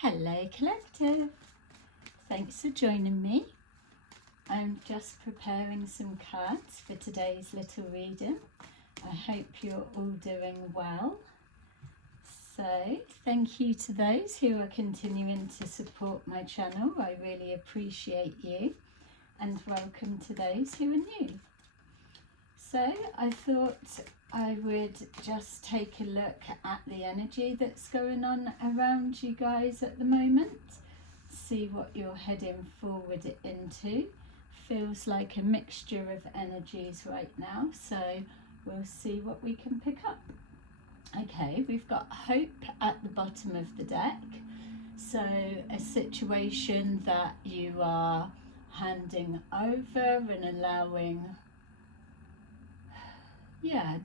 Hello Collective, thanks for joining me. I'm just preparing some cards for today's little reading. I hope you're all doing well. So thank you to those who are continuing to support my channel. I really appreciate you, and welcome to those who are new. So I thought I would just take a look at the energy that's going on around you guys at the moment. See what you're heading forward into. Feels like a mixture of energies right now, so we'll see what we can pick up. Okay, we've got hope at the bottom of the deck. So a situation that you are handing over and allowing,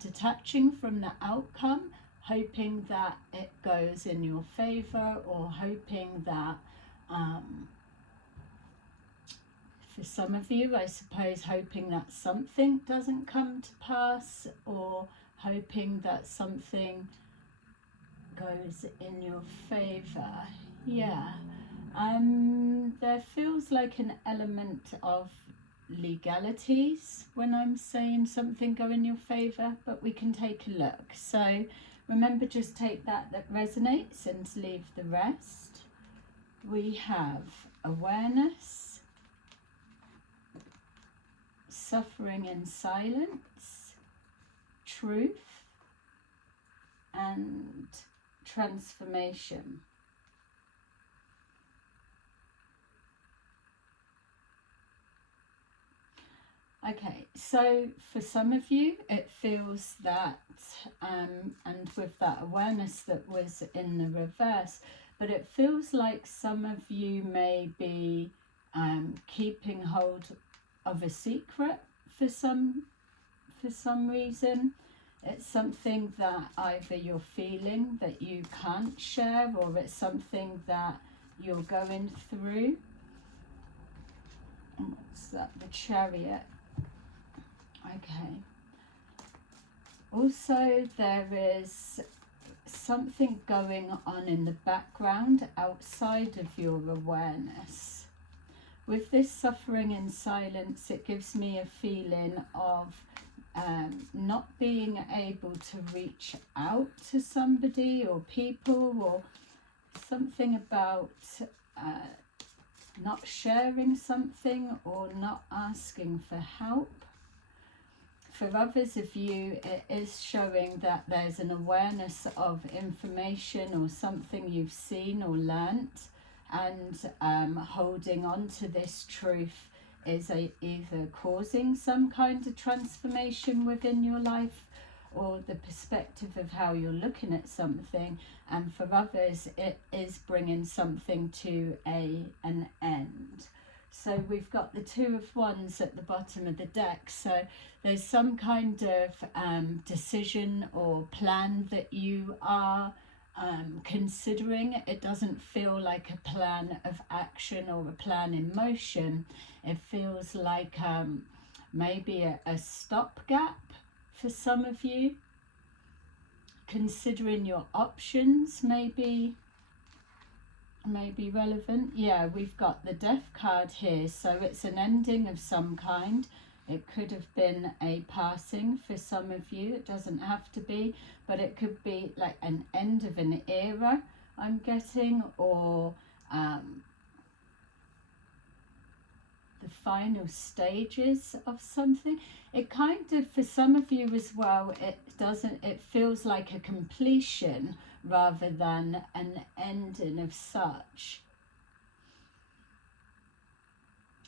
detaching from the outcome, hoping that it goes in your favor, or hoping that for some of you, I suppose, hoping that something doesn't come to pass, or hoping that something goes in your favor. There feels like an element of legalities when I'm saying something go in your favor, but we can take a look. So remember, just take that resonates and leave the rest. We have awareness, suffering in silence, truth, and transformation. Okay, so for some of you, it feels that, and with that awareness that was in the reverse, but it feels like some of you may be keeping hold of a secret for some reason. It's something that either you're feeling that you can't share, or it's something that you're going through. And what's that? The Chariot. Okay. Also, there is something going on in the background outside of your awareness. With this suffering in silence, it gives me a feeling of not being able to reach out to somebody or people, or something about not sharing something or not asking for help. For others of you, it is showing that there's an awareness of information or something you've seen or learnt, and holding on to this truth is either causing some kind of transformation within your life, or the perspective of how you're looking at something. And for others, it is bringing something to an end. So we've got the Two of Wands at the bottom of the deck. So there's some kind of decision or plan that you are considering. It doesn't feel like a plan of action or a plan in motion. It feels like maybe a stopgap for some of you. Considering your options may be relevant. Yeah, we've got the Death card here, so it's an ending of some kind. It could have been a passing for some of you. It doesn't have to be, but it could be like an end of an era, I'm getting, or the final stages of something. It kind of, for some of you as well, it feels like a completion rather than an ending of such.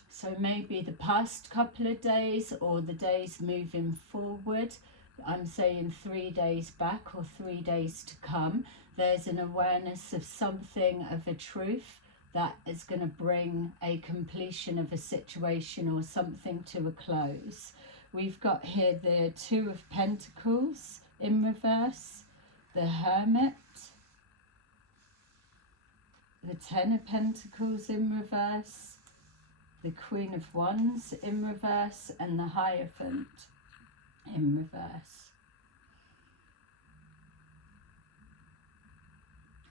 So maybe the past couple of days, or the days moving forward. I'm saying 3 days back or 3 days to come. There's an awareness of something, of a truth that is going to bring a completion of a situation or something to a close. We've got here the Two of Pentacles in reverse, the Hermit, the Ten of Pentacles in reverse, the Queen of Wands in reverse, and the Hierophant in reverse.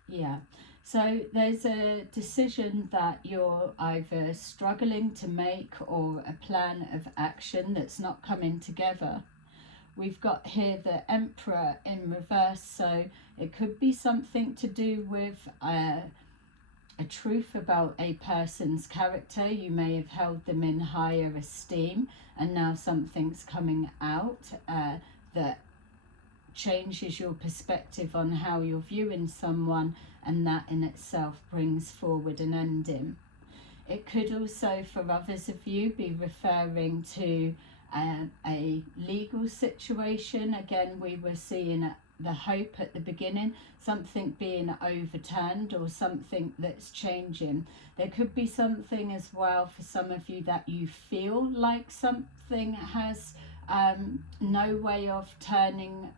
Yeah, So there's a decision that you're either struggling to make or a plan of action that's not coming together. We've got here the Emperor in reverse, so it could be something to do with a truth about a person's character. You may have held them in higher esteem, and now something's coming out that changes your perspective on how you're viewing someone, and that in itself brings forward an ending. It could also, for others of you, be referring to a legal situation. Again, we were seeing the hope at the beginning, something being overturned or something that's changing. There could be something as well for some of you that you feel like something has no way of turning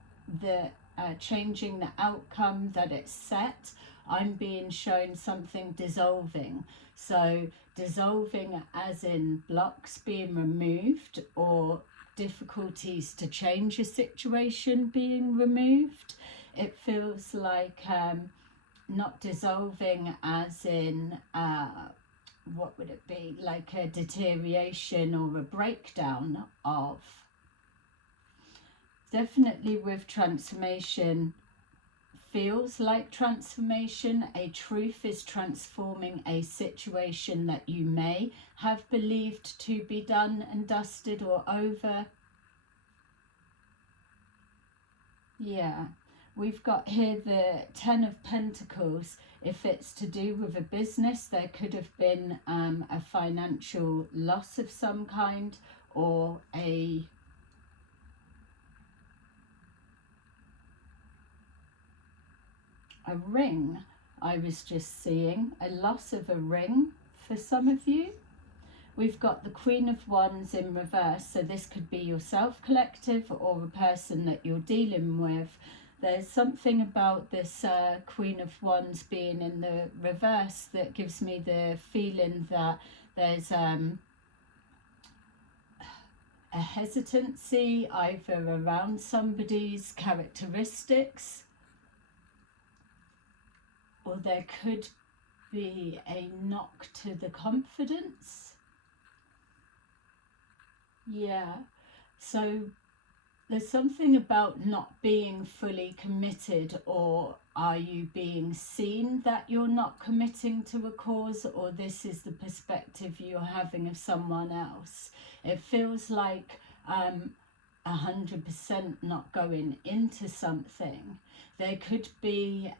the changing the outcome that it's set. I'm being shown something dissolving. So dissolving as in blocks being removed, or difficulties to change a situation being removed. It feels like not dissolving as in what would it be, like a deterioration or a breakdown of. Definitely with transformation, feels like transformation. A truth is transforming a situation that you may have believed to be done and dusted or over. Yeah, we've got here the Ten of Pentacles. If it's to do with a business, there could have been a financial loss of some kind, or a ring. I was just seeing a loss of a ring for some of you. We've got the Queen of Wands in reverse, so this could be yourself, collective, or a person that you're dealing with. There's something about this Queen of Wands being in the reverse that gives me the feeling that there's a hesitancy either around somebody's characteristics, or there could be a knock to the confidence. Yeah, so there's something about not being fully committed, or are you being seen that you're not committing to a cause, or this is the perspective you're having of someone else. It feels like 100% not going into something. There could be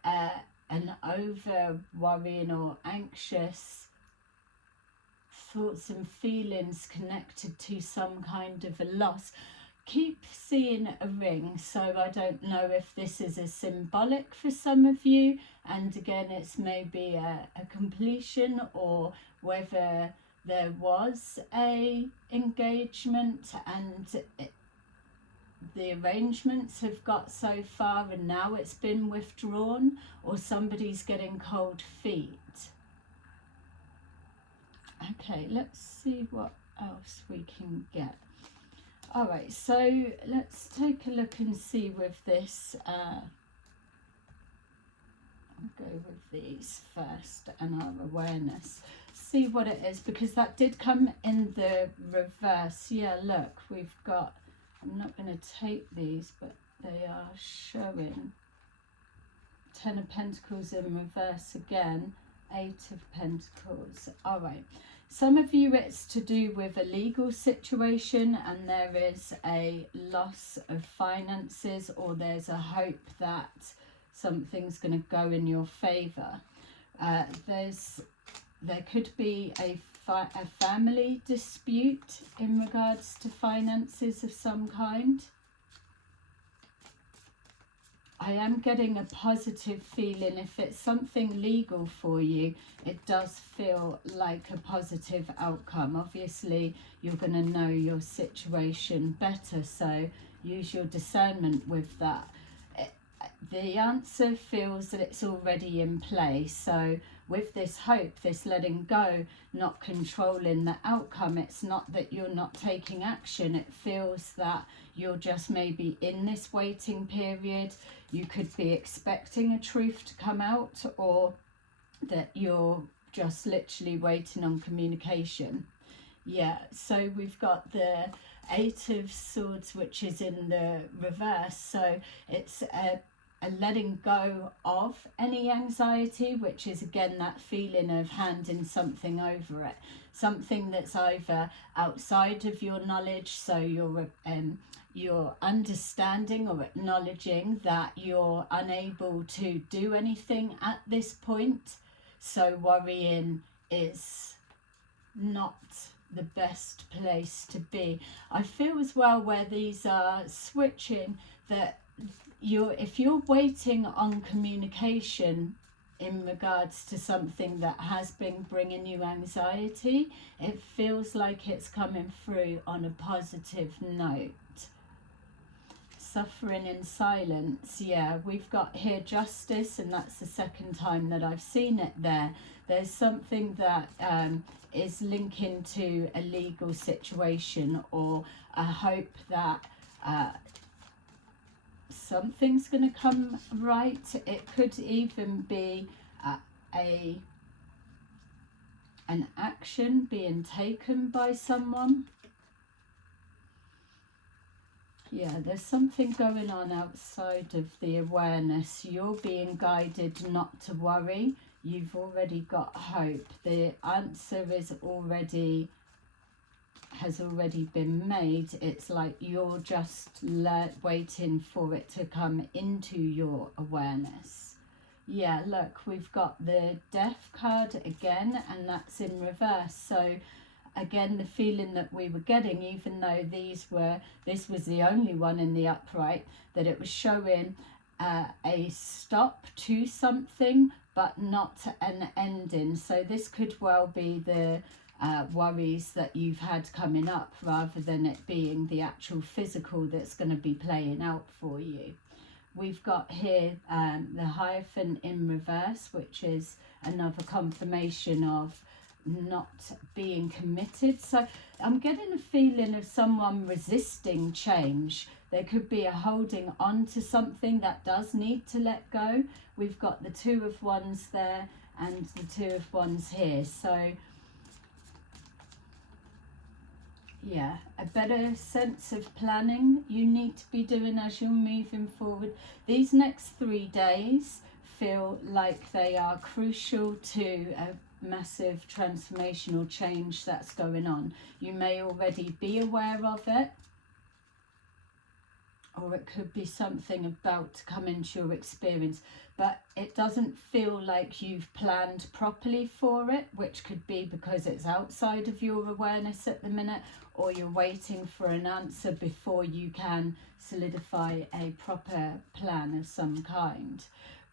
an over worrying or anxious thoughts and feelings connected to some kind of a loss. Keep seeing a ring, so I don't know if this is a symbolic for some of you, and again it's maybe a completion, or whether there was a engagement and the arrangements have got so far and now it's been withdrawn, or somebody's getting cold feet. Okay, let's see what else we can get. All right, so let's take a look and see with this. I'll go with these first and our awareness. See what it is, because that did come in the reverse. Yeah, look, we've got, I'm not going to take these, but they are showing Ten of Pentacles in reverse again, Eight of Pentacles. All right. Some of you it's to do with a legal situation, and there is a loss of finances, or there's a hope that something's going to go in your favour. There could be a family dispute in regards to finances of some kind. I am getting a positive feeling. If it's something legal for you, it does feel like a positive outcome. Obviously, you're going to know your situation better, so use your discernment with that. The answer feels that it's already in play. So with this hope, this letting go, not controlling the outcome, it's not that you're not taking action. It feels that you're just maybe in this waiting period. You could be expecting a truth to come out, or that you're just literally waiting on communication. Yeah, so we've got the Eight of Swords, which is in the reverse. So it's a letting go of any anxiety, which is again that feeling of handing something over it, something that's either outside of your knowledge, so you're understanding or acknowledging that you're unable to do anything at this point. So worrying is not the best place to be. I feel as well where these are switching, that if you're waiting on communication in regards to something that has been bringing you anxiety, it feels like it's coming through on a positive note. Suffering in silence, yeah, we've got here justice, and that's the second time that I've seen it there. There's something that is linking to a legal situation, or a hope that something's going to come right. It could even be an action being taken by someone. Yeah, there's something going on outside of the awareness. You're being guided not to worry. You've already got hope. The answer has already been made. It's like you're just waiting for it to come into your awareness. Yeah, look, we've got the Death card again, and that's in reverse. So again, the feeling that we were getting, even though this was the only one in the upright, that it was showing a stop to something, but not an ending. So this could well be the worries that you've had coming up, rather than it being the actual physical that's going to be playing out for you. We've got here the Hierophant in reverse, which is another confirmation of not being committed. So I'm getting a feeling of someone resisting change. There could be a holding on to something that does need to let go. We've got the Two of Wands there and the Two of Wands here. So yeah, a better sense of planning you need to be doing as you're moving forward. These next 3 days feel like they are crucial to a massive transformational change that's going on. You may already be aware of it, or it could be something about to come into your experience, but it doesn't feel like you've planned properly for it, which could be because it's outside of your awareness at the minute, or you're waiting for an answer before you can solidify a proper plan of some kind.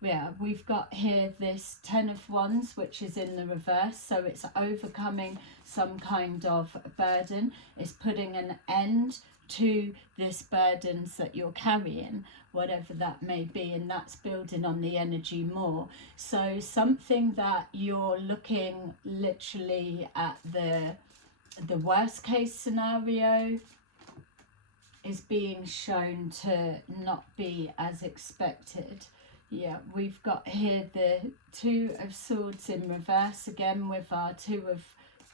Yeah, we've got here this Ten of Wands, which is in the reverse. So it's overcoming some kind of burden. It's putting an end to this burdens that you're carrying, whatever that may be, and that's building on the energy more. So something that you're looking literally at the worst case scenario is being shown to not be as expected. Yeah, we've got here the Two of Swords in reverse again, with our Two of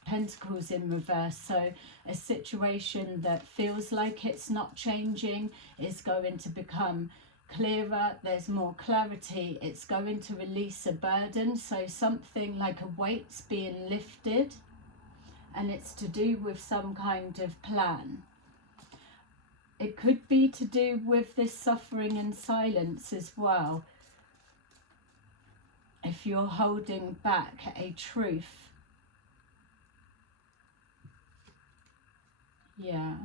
Pentacles in reverse. So a situation that feels like it's not changing is going to become clearer. There's more clarity. It's going to release a burden. So something like a weight's being lifted, and it's to do with some kind of plan. It could be to do with this suffering in silence as well. If you're holding back a truth. Yeah.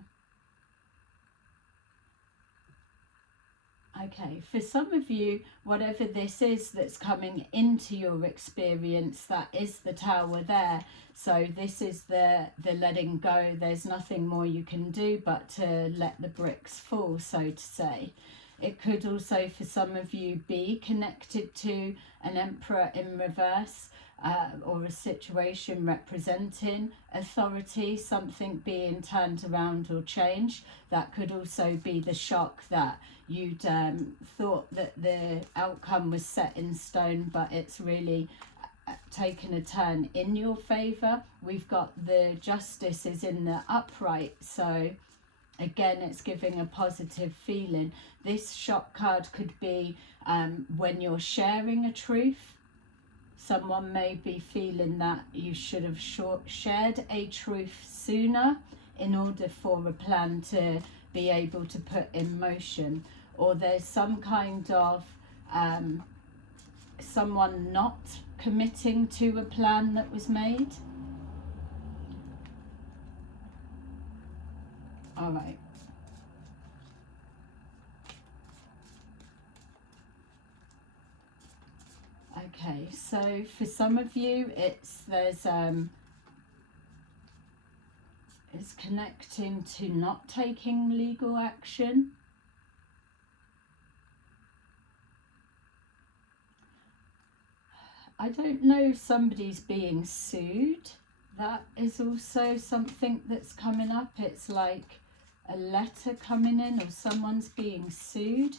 Okay, for some of you, whatever this is that's coming into your experience, that is the Tower there. So this is the letting go. There's nothing more you can do but to let the bricks fall, so to say. It could also, for some of you, be connected to an Emperor in reverse, or a situation representing authority, something being turned around or changed. That could also be the shock that you'd thought that the outcome was set in stone, but it's really taken a turn in your favour. We've got the Justice is in the upright, so again it's giving a positive feeling. This shock card could be when you're sharing a truth. Someone may be feeling that you should have shared a truth sooner in order for a plan to be able to put in motion. Or there's some kind of someone not committing to a plan that was made. All right. Okay, so for some of you, it's connecting to not taking legal action. I don't know if somebody's being sued. That is also something that's coming up. It's like a letter coming in, or someone's being sued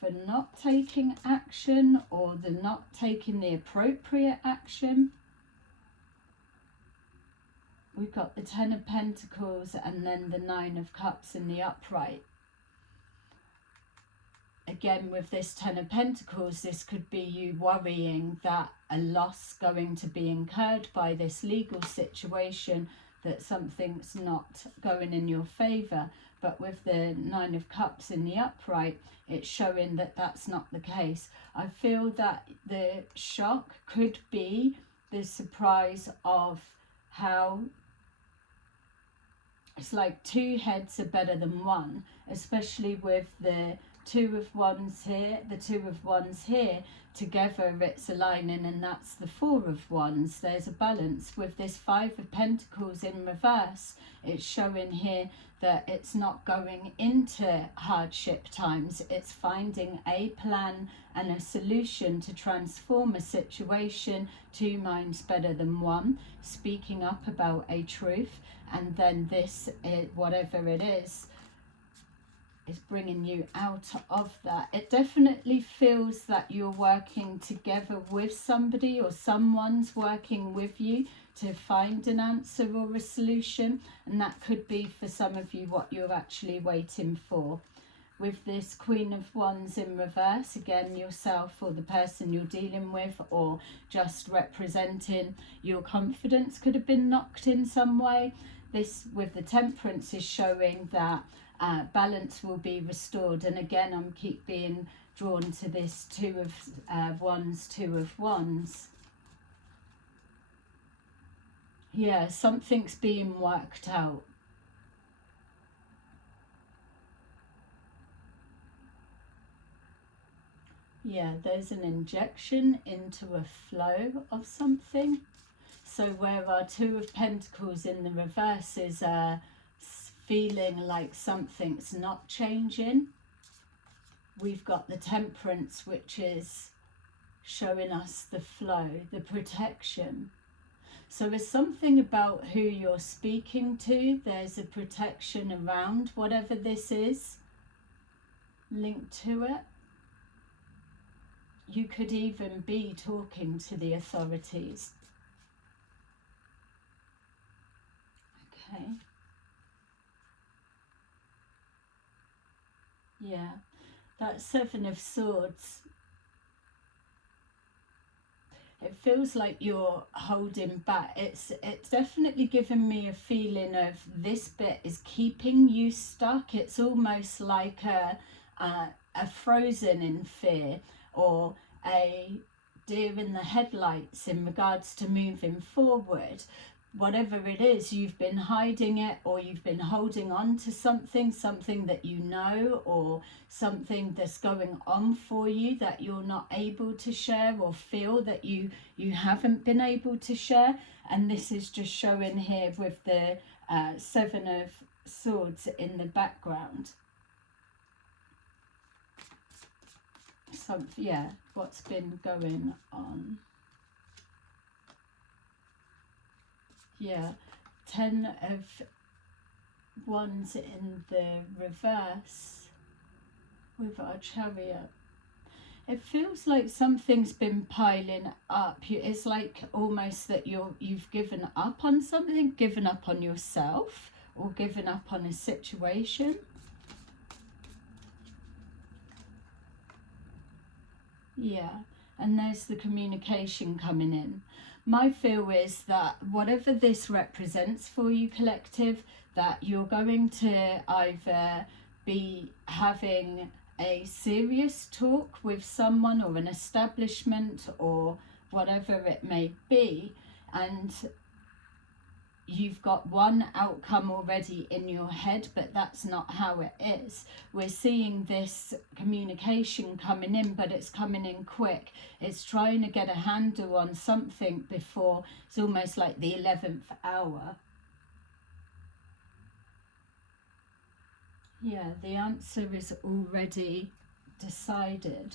for not taking action, or the not taking the appropriate action. We've got the Ten of Pentacles and then the Nine of Cups in the upright. Again, with this Ten of Pentacles, this could be you worrying that a loss going to be incurred by this legal situation, that something's not going in your favour. But with the Nine of Cups in the upright, it's showing that that's not the case. I feel that the shock could be the surprise of how it's like two heads are better than one, especially with the Two of Wands here, the Two of Wands here, together it's aligning, and that's the Four of Wands. There's a balance. With this Five of Pentacles in reverse, it's showing here that it's not going into hardship times. It's finding a plan and a solution to transform a situation. Two minds better than one, speaking up about a truth, and then this, whatever it is bringing you out of that. It definitely feels that you're working together with somebody, or someone's working with you to find an answer or a solution, and that could be for some of you what you're actually waiting for. With this Queen of Wands in reverse, again, yourself or the person you're dealing with, or just representing your confidence could have been knocked in some way. This with the Temperance is showing that balance will be restored. And again, I'm keep being drawn to this Two of Wands, Two of Wands. Yeah, something's being worked out. Yeah, there's an injection into a flow of something. So where our Two of Pentacles in the reverse is feeling like something's not changing, we've got the Temperance, which is showing us the flow, the protection. So there's something about who you're speaking to. There's a protection around whatever this is linked to it. You could even be talking to the authorities. Okay. Yeah, that Seven of Swords. It feels like you're holding back. It's definitely given me a feeling of this bit is keeping you stuck. It's almost like a frozen in fear, or a deer in the headlights in regards to moving forward. Whatever it is, you've been hiding it, or you've been holding on to something that you know, or something that's going on for you that you're not able to share, or feel that you haven't been able to share. And this is just showing here with the Seven of Swords in the background. Yeah, what's been going on. Yeah, Ten of Wands in the reverse with our Chariot. It feels like something's been piling up. It's like almost that you've given up on something, given up on yourself, or given up on a situation. Yeah, and there's the communication coming in. My feel is that whatever this represents for you, collective, that you're going to either be having a serious talk with someone or an establishment or whatever it may be, and you've got one outcome already in your head, but that's not how it is. We're seeing this communication coming in, but it's coming in quick. It's trying to get a handle on something before it's almost like the 11th hour. Yeah, the answer is already decided.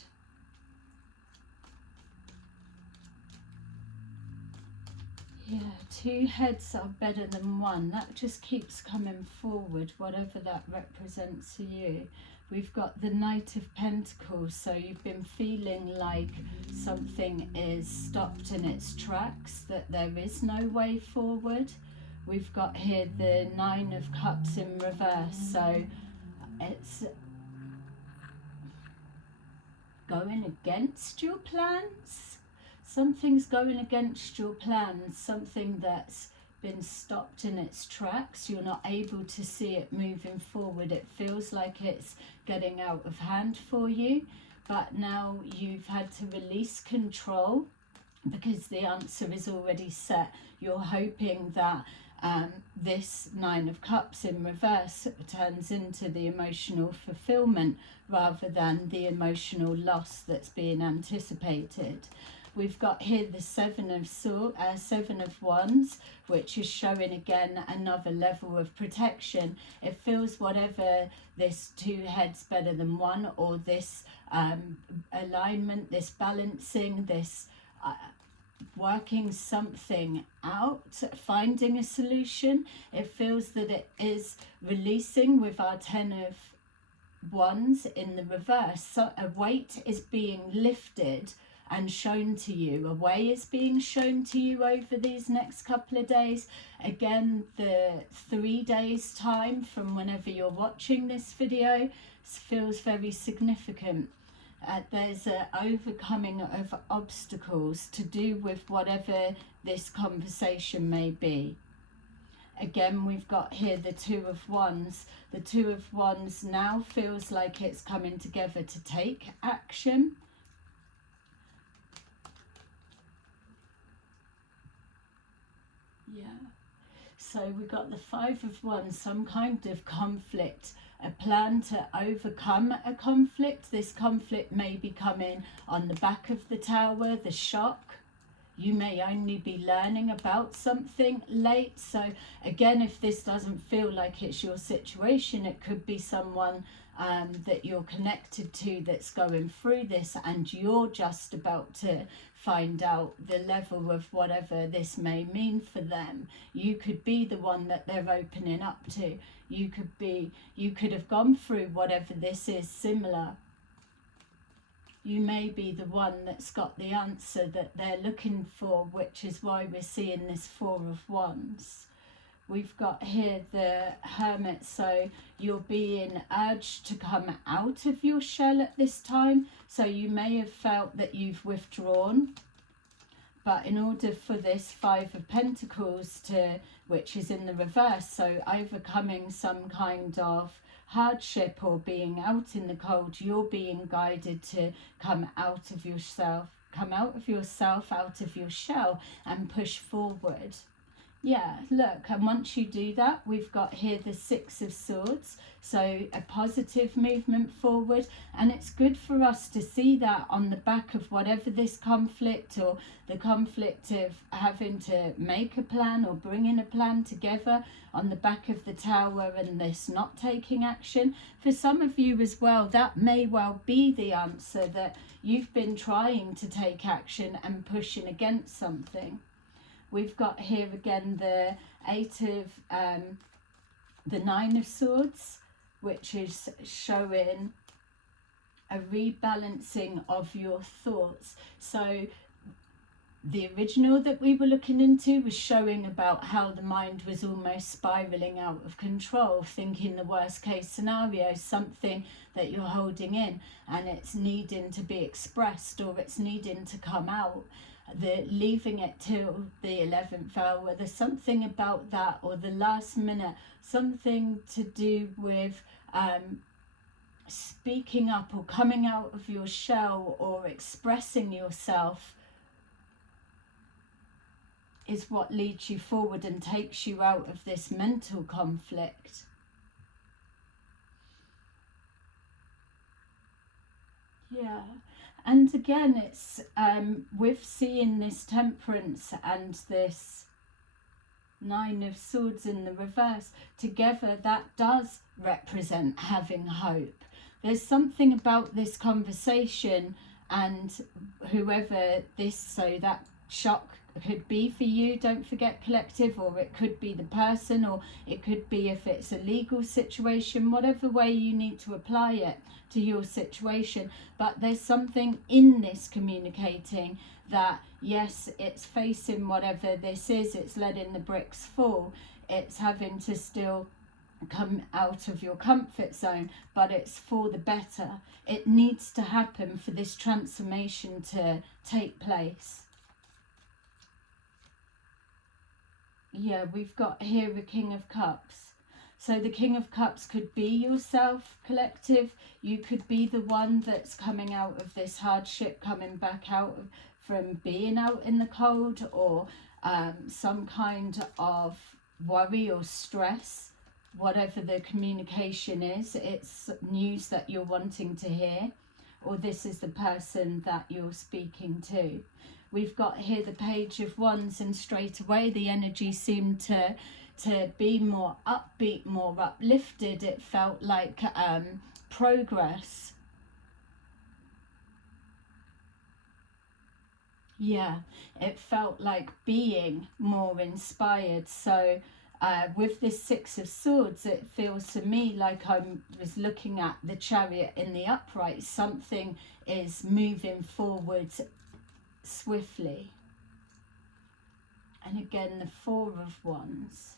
Yeah, 2 heads are better than 1. That just keeps coming forward, whatever that represents to you. We've got the Knight of Pentacles, so you've been feeling like something is stopped in its tracks, that there is no way forward. We've got here the 9 of Cups in reverse, so it's going against your plans. Something's going against your plans, something that's been stopped in its tracks. You're not able to see it moving forward. It feels like it's getting out of hand for you, but now you've had to release control because the answer is already set. You're hoping that this 9 of Cups in reverse turns into the emotional fulfillment rather than the emotional loss that's being anticipated. We've got here the 7 of Wands, which is showing again another level of protection. It feels whatever this 2 heads better than 1, or this alignment, this balancing, this working something out, finding a solution. It feels that it is releasing with our 10 of Wands in the reverse. So a weight is being lifted and shown to you. A way is being shown to you over these next couple of days. Again, the 3 days time from whenever you're watching this video feels very significant. There's an overcoming of obstacles to do with whatever this conversation may be. Again, we've got here the 2 of Wands. The 2 of Wands now feels like it's coming together to take action. Yeah. So we've got the 5 of Wands, some kind of conflict, a plan to overcome a conflict. This conflict may be coming on the back of the Tower, the shock. You may only be learning about something late. So again, if this doesn't feel like it's your situation, it could be someone that you're connected to that's going through this, and you're just about to find out the level of whatever this may mean for them. You could be the one that they're opening up to. You could have gone through whatever this is similar. You may be the one that's got the answer that they're looking for, which is why we're seeing this 4 of Wands. We've got here the Hermit, so you're being urged to come out of your shell at this time. So you may have felt that you've withdrawn, but in order for this 5 of Pentacles which is in the reverse, so overcoming some kind of hardship or being out in the cold, you're being guided to come out of yourself, out of your shell and push forward. Yeah, look, and once you do that, we've got here the 6 of Swords, so a positive movement forward, and it's good for us to see that on the back of whatever this conflict, or the conflict of having to make a plan or bringing a plan together on the back of the Tower, and this not taking action. For some of you as well, that may well be the answer, that you've been trying to take action and pushing against something. We've got here again the 8 of, the 9 of Swords, which is showing a rebalancing of your thoughts. So the original that we were looking into was showing about how the mind was almost spiraling out of control, thinking the worst case scenario, something that you're holding in and it's needing to be expressed or it's needing to come out. The leaving it till the 11th hour, there's something about that, or the last minute, something to do with speaking up or coming out of your shell or expressing yourself is what leads you forward and takes you out of this mental conflict. Yeah. And again, it's with seeing this Temperance and this Nine of Swords in the reverse together, that does represent having hope. There's something about this conversation and whoever this, so that shock could be for you, don't forget, collective, or it could be the person, or it could be if it's a legal situation, whatever way you need to apply it to your situation. But there's something in this communicating that, yes, it's facing whatever this is, it's letting the bricks fall, it's having to still come out of your comfort zone, but it's for the better. It needs to happen for this transformation to take place. Yeah, we've got here the King of Cups. So the King of Cups could be yourself, collective. You could be the one that's coming out of this hardship, coming back out from being out in the cold, or some kind of worry or stress. Whatever the communication is, it's news that you're wanting to hear, or this is the person that you're speaking to. We've got here the Page of Wands, and straight away the energy seemed to be more upbeat, more uplifted. It felt like progress. Yeah, it felt like being more inspired. So with this Six of Swords, it feels to me like I was looking at the Chariot in the upright. Something is moving forward swiftly. And again, the Four of Wands.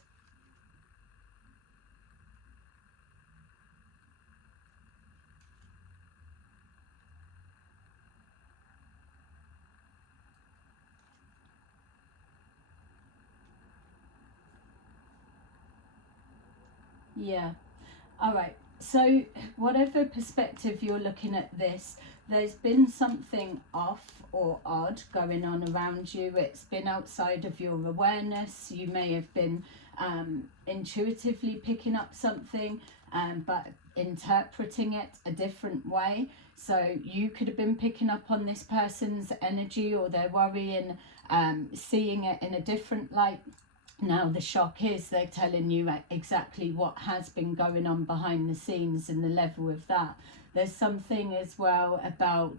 Yeah. All right. So whatever perspective you're looking at this, there's been something off or odd going on around you. It's been outside of your awareness. You may have been intuitively picking up something, but interpreting it a different way. So you could have been picking up on this person's energy or their worry and seeing it in a different light. Now the shock is they're telling you exactly what has been going on behind the scenes and the level of that. There's something as well about,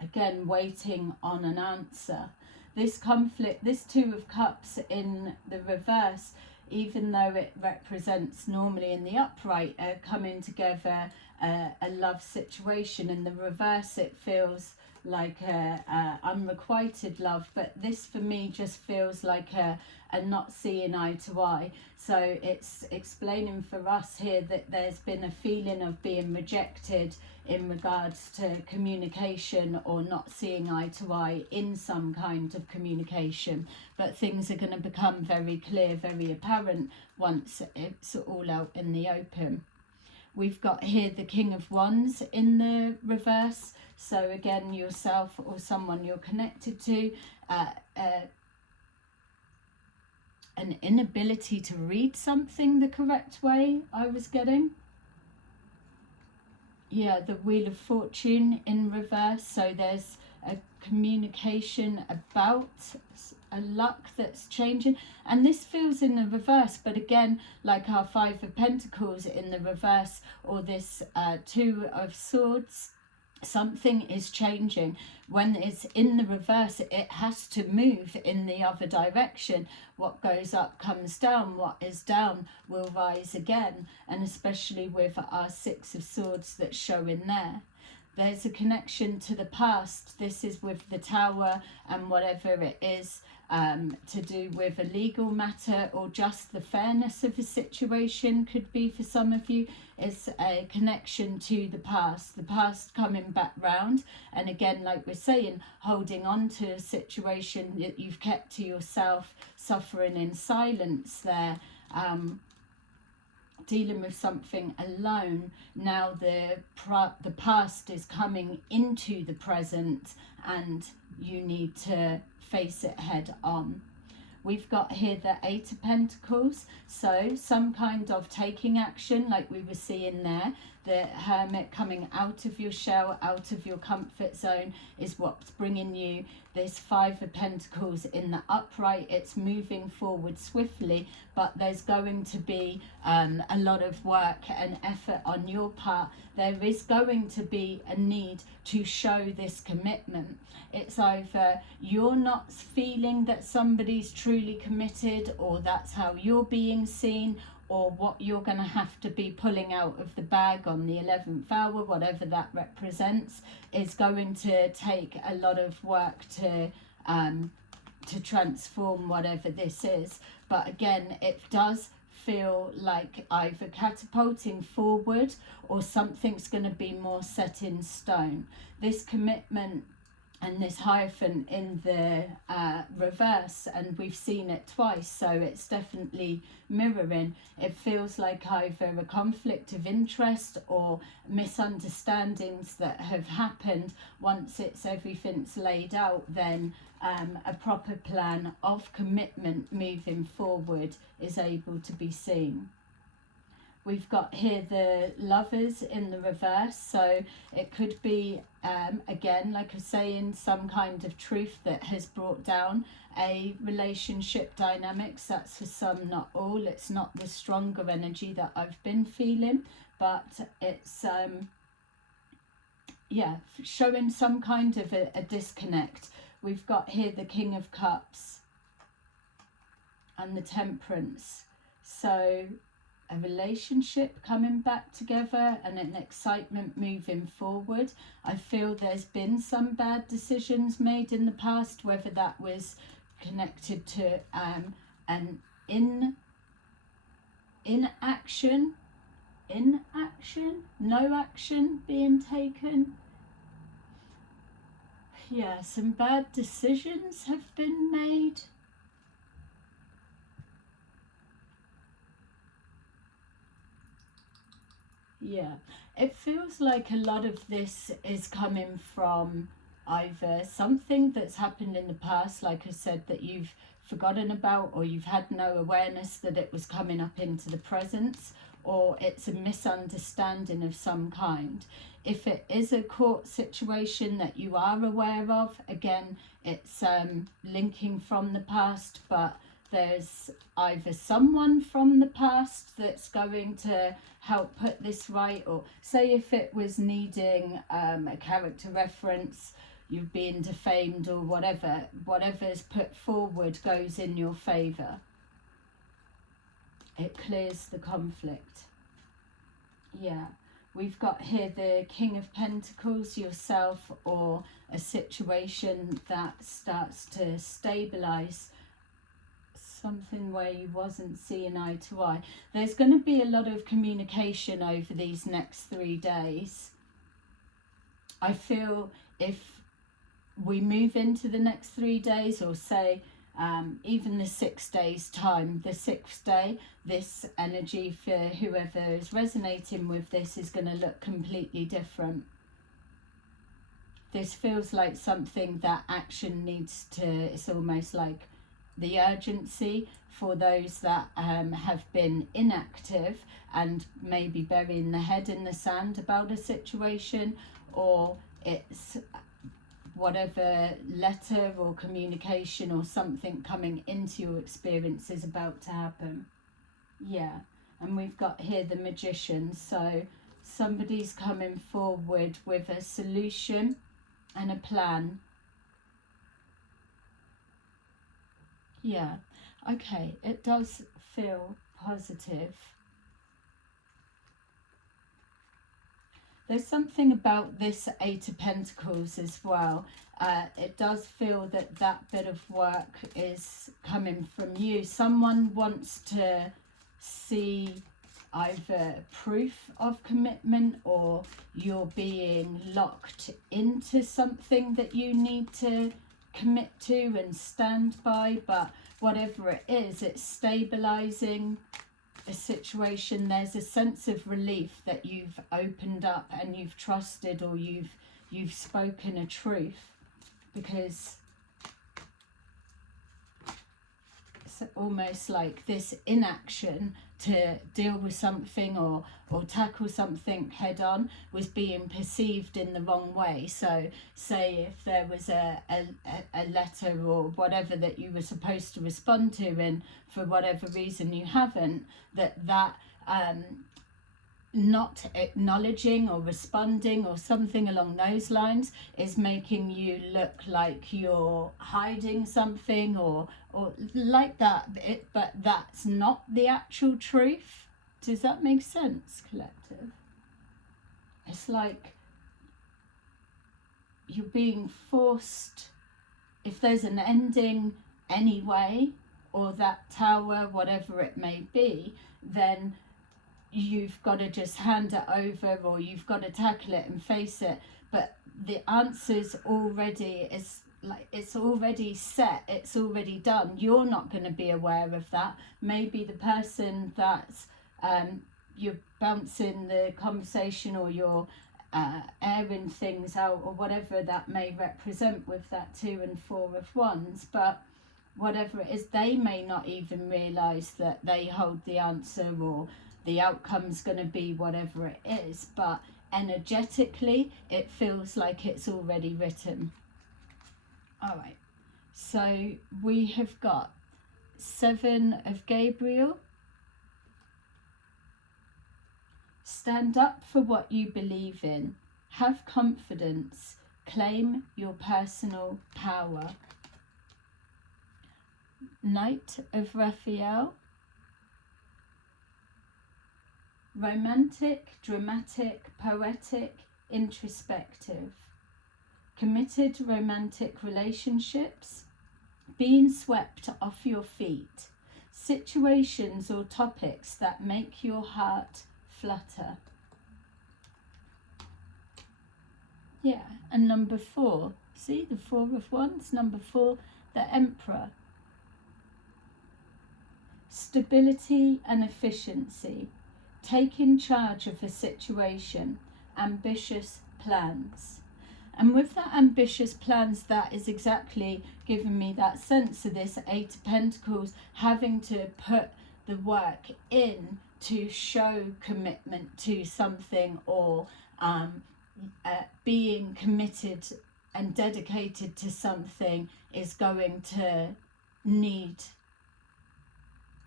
again, waiting on an answer. This conflict, this Two of Cups in the reverse, even though it represents normally in the upright, coming together, a love situation. In the reverse, it feels like a unrequited love, but this for me just feels like a not seeing eye to eye. So it's explaining for us here that there's been a feeling of being rejected in regards to communication or not seeing eye to eye in some kind of communication, but things are going to become very clear, very apparent once it's all out in the open. We've got here the King of Wands in the reverse. So again, yourself or someone you're connected to, an inability to read something the correct way, I was getting. Yeah, the Wheel of Fortune in reverse. So there's a communication about a luck that's changing. And this feels in the reverse, but again, like our Five of Pentacles in the reverse, or this Two of Swords Something is changing. When it's in the reverse, it has to move in the other direction. What goes up comes down, what is down will rise again. And especially with our Six of Swords that's showing there, there's a connection to the past. This is with the Tower, and whatever it is to do with a legal matter or just the fairness of a situation, could be for some of you. It's a connection to the past coming back round. And again, like we're saying, holding on to a situation that you've kept to yourself, suffering in silence there, dealing with something alone. Now the past is coming into the present, and you need to face it head on. We've got here the Eight of Pentacles, so some kind of taking action, like we were seeing there. The Hermit, coming out of your shell, out of your comfort zone, is what's bringing you this Five of Pentacles in the upright. It's moving forward swiftly, but there's going to be a lot of work and effort on your part. There is going to be a need to show this commitment. It's either you're not feeling that somebody's truly committed, or that's how you're being seen, or what you're going to have to be pulling out of the bag on the 11th hour, whatever that represents, is going to take a lot of work to transform whatever this is. But again, it does feel like either catapulting forward, or something's going to be more set in stone. This commitment and this Hierophant in the reverse, and we've seen it twice, so it's definitely mirroring. It feels like either a conflict of interest or misunderstandings that have happened. Once everything's laid out, then a proper plan of commitment moving forward is able to be seen. We've got here the Lovers in the reverse, so it could be, again, like I was saying, some kind of truth that has brought down a relationship dynamics. That's for some, not all. It's not the stronger energy that I've been feeling, but it's, yeah, showing some kind of a disconnect. We've got here the King of Cups and the Temperance. So a relationship coming back together and an excitement moving forward. I feel there's been some bad decisions made in the past, whether that was connected to an inaction, no action being taken. Yeah, some bad decisions have been made. Yeah, it feels like a lot of this is coming from either something that's happened in the past, like I said, that you've forgotten about, or you've had no awareness that it was coming up into the presence, or it's a misunderstanding of some kind. If it is a court situation that you are aware of, again, it's linking from the past, but there's either someone from the past that's going to help put this right, or say if it was needing a character reference, you've been defamed or whatever's put forward goes in your favour. It clears the conflict. Yeah, we've got here the King of Pentacles, yourself, or a situation that starts to stabilise, something where you wasn't seeing eye to eye. There's going to be a lot of communication over these next 3 days. I feel if we move into the next 3 days, or say even the 6 days time, the 6th day, this energy for whoever is resonating with this is going to look completely different. This feels like something that action needs to, it's almost like the urgency for those that have been inactive and maybe burying the head in the sand about a situation, or it's whatever letter or communication or something coming into your experience is about to happen. Yeah, and we've got here the Magician, so Somebody's coming forward with a solution and a plan. Yeah, okay, it does feel positive. There's something about this Eight of Pentacles as well. It does feel that that bit of work is coming from you. Someone wants to see either proof of commitment, or you're being locked into something that you need to commit to and stand by. But whatever it is, it's stabilizing a situation. There's a sense of relief that you've opened up and you've trusted, or you've spoken a truth, because it's almost like this inaction to deal with something or tackle something head on was being perceived in the wrong way. So say if there was a letter or whatever that you were supposed to respond to, and for whatever reason you haven't, that not acknowledging or responding or something along those lines is making you look like you're hiding something or like that. But that's not the actual truth. Does that make sense, collective? It's like you're being forced, if there's an ending anyway, or that tower, whatever it may be, then you've got to just hand it over, or you've got to tackle it and face it. But the answer's already, it's already set, it's already done. You're not going to be aware of that. Maybe the person that's you're bouncing the conversation, or you're airing things out, or whatever that may represent with that 2 and 4 of Wands. But whatever it is, they may not even realise that they hold the answer, or the outcome's going to be whatever it is. But energetically, it feels like it's already written. All right, so we have got 7 of Gabriel. Stand up for what you believe in. Have confidence. Claim your personal power. Knight of Raphael. Romantic, dramatic, poetic, introspective. Committed romantic relationships. Being swept off your feet. Situations or topics that make your heart flutter. Yeah, and number 4. See, the 4 of Wands. Number 4, the Emperor. Stability and efficiency. Taking charge of a situation. Ambitious plans. And with that ambitious plans, that is exactly giving me that sense of this 8 of Pentacles, having to put the work in to show commitment to something, or being committed and dedicated to something is going to need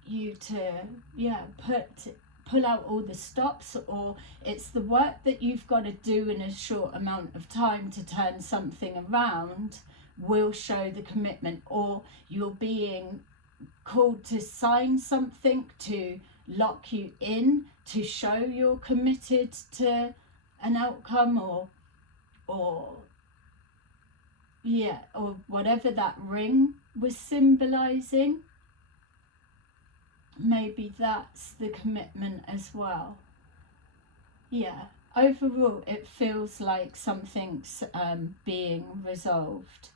you to pull out all the stops, or it's the work that you've got to do in a short amount of time to turn something around will show the commitment. Or you're being called to sign something to lock you in to show you're committed to an outcome, or whatever that ring was symbolizing. Maybe that's the commitment as well. Yeah, overall it feels like something's being resolved.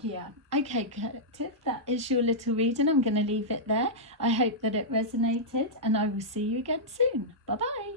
Yeah, okay, collective, that is your little reading. I'm going to leave it there. I hope that it resonated, and I will see you again soon. Bye bye.